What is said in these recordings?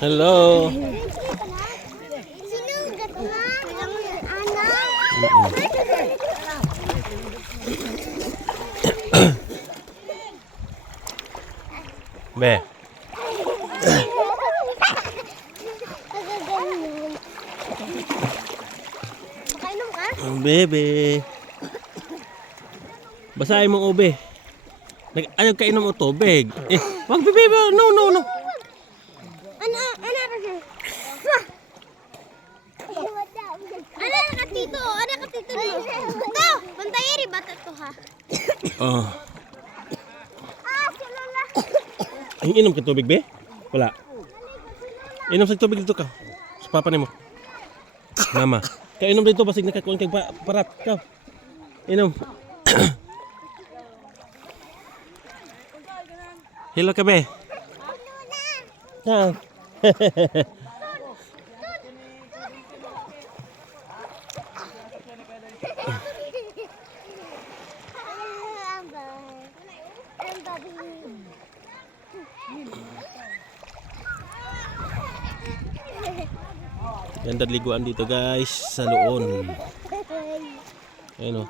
Hello. Be. Bebe. Basahin mong ube. Nag ayaw kainom o tubig. Eh, wag bebe. No, no, no. Ano? Ano ka siya? Ano ka tito? Ano ka tito? Ito! Pantayari bata to ha? Oh. Ah, si Lola. Ay, inom ka tubig, be? Wala. Inom sa tubig dito ka. Sa papa ni mo. Mama. Kaya inom dito basig nakakuan kay pa parat ka. Inom. Hello ka be. Ha. Ganda liguan dito guys sa Luon. Ayun oh.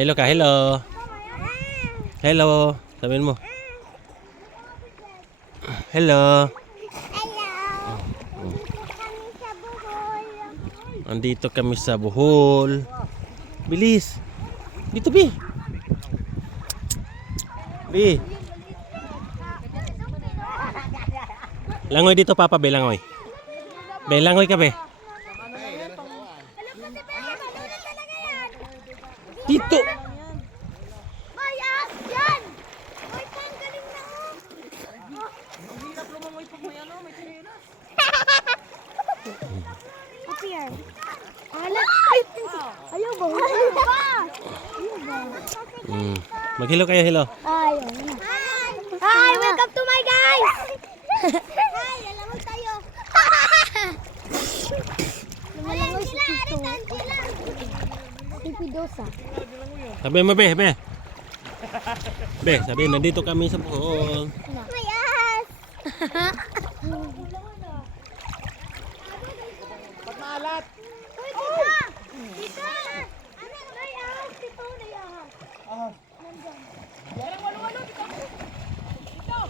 Hello ka, hello. Hello. Sabihin mo. Hello. Hello. Andito kami sa Bohol. Bilis. Dito, Bi. Bi. Langoy dito, Papa. Be, langoy. Be, langoy ka, Be. Dito. Mayas! Yan! Ay, tanggalin na oh. Happy yan. Alat! Ay! Ayaw ba? Ayaw ba? Ayaw ba? Mm. Maghilo kayo, hello. Ayaw. Hi! Hi! Welcome to my guys! Hi! Lalamog tayo. Lumalangoy si Tito. Tipidosa. Sabi mo, Be, Be. Be, sabi, nandito kami sa Bohol. Mayas! Pag maalat. Uy, tita! Tita! Ano? Mayas! Tito na yan. Ah. Mm. Kamal! Tito.